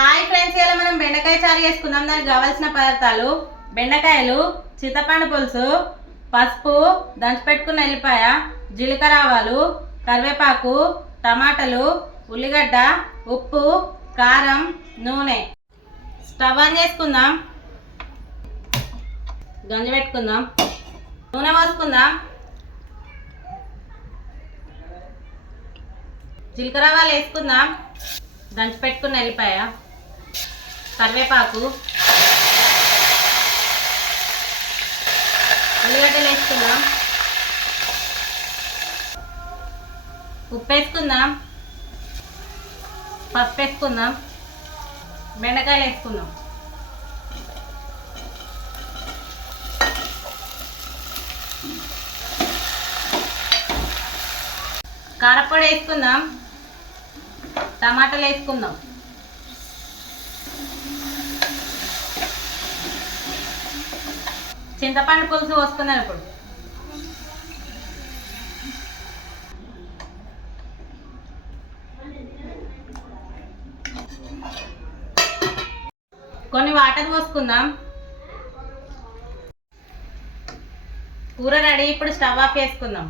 Hi friends, ఇలా మనం బెండకాయ చారు చేసుకుందాం. దానికి కావాల్సిన పదార్థాలు: బెండకాయలు, చింతపండు పులుసు, పసుపు, దంచి పెట్టుకున్న ఎల్లిపాయ, జీలకర్ర ఆవాలు, కరివేపాకు, టమాటాలు, ఉల్లిగడ్డ, ఉప్పు, కారం, నూనె. స్టవ్ ఆన్ చేసుకుందాం. గంజి పెట్టుకుందాం. నూనె పోసుకుందాం. జీలకర్ర ఆవాలు వేసుకుందాం. దంచి పెట్టుకున్న ఎల్లిపాయ, కరివేపాకు, ఉల్లిగడ్డలు వేసుకుందాం. ఉప్పు వేసుకుందాం. పసుపు వేసుకుందాం. బెండకాయలు వేసుకుందాం. కారపొడి వేసుకుందాం. టమాటాలు వేసుకుందాం. చింతపండు పులుసు పోసుకుందాం. ఇప్పుడు కొన్ని వాటర్ పోసుకుందాం. కూర రెడీ. ఇప్పుడు స్టవ్ ఆఫ్ చేసుకుందాం.